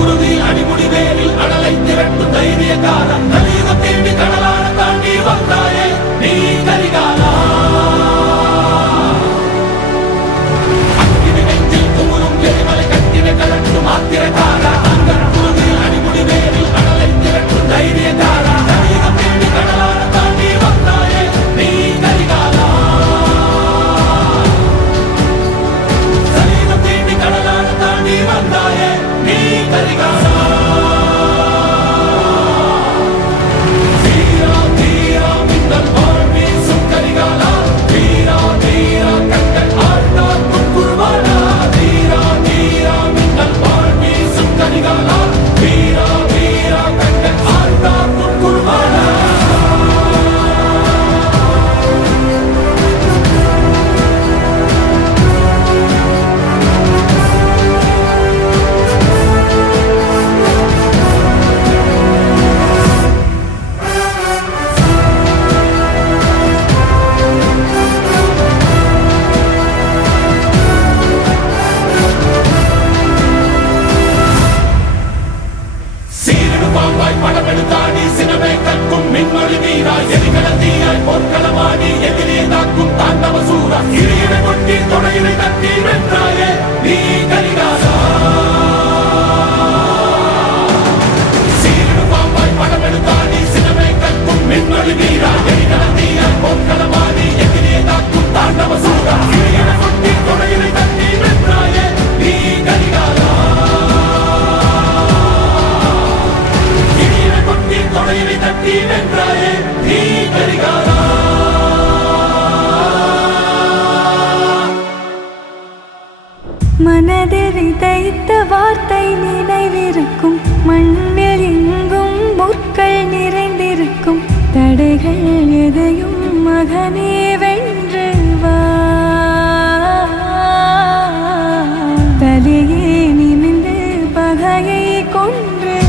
குருதி அடிமுடி வேரில் அடலை திரட்டும் தைரியக்காரன் கலியுகம் தேடி கடலான தாண்டி வந்தாயே நீ கரிகாலா அக்கினி நெஞ்சில் குமுறும் எரிமலை கட்டின கலட்டும் ஆத்திரக்காரா அங்கன் குருதி அடிமுடி வேரில் அடலை திரட்டும் தைரியக்காரா கலியுகம் தேடி கடலான தாண்டி வந்தாயே நீ கரிகாலா கலியுகம் தேடி கடலான தாண்டி வந்தாயே நீ கரிகாலா படமெடுத்தாடி சினமே கற்கும் மின்மொழி வீரா எரிகளத்தீயாய் பொற்களமாடி எதிரியை தாக்கும் தாண்டவ சூரா இறையினை கொட்டி தொடையினை தட்டி வென்றாயே நீ கரிகாலா சீரிடு பாம்பாய் படமெடுத்தாடி சினமே கற்கும் மின்மொழி வீரா எரிகளத்தீயாய் பொற்களமாடி எதிரியை தாக்கும் தாண்டவ சூரா இறையினை கொட்டி தொடையினை தட்டி வென்றாயே நீ கரிகாலா தொடையினை தட்டி வென்றாயே நீ கரிகாலா மனதில் விதைத்த வார்த்தை நினைவிருக்கும் மண்ணில் எங்கும் முற்கள் நிறைந்திருக்கும் தடைகள் எதையும் மகனே வென்று வா தலையே நிமிந்து பகையை கொன்று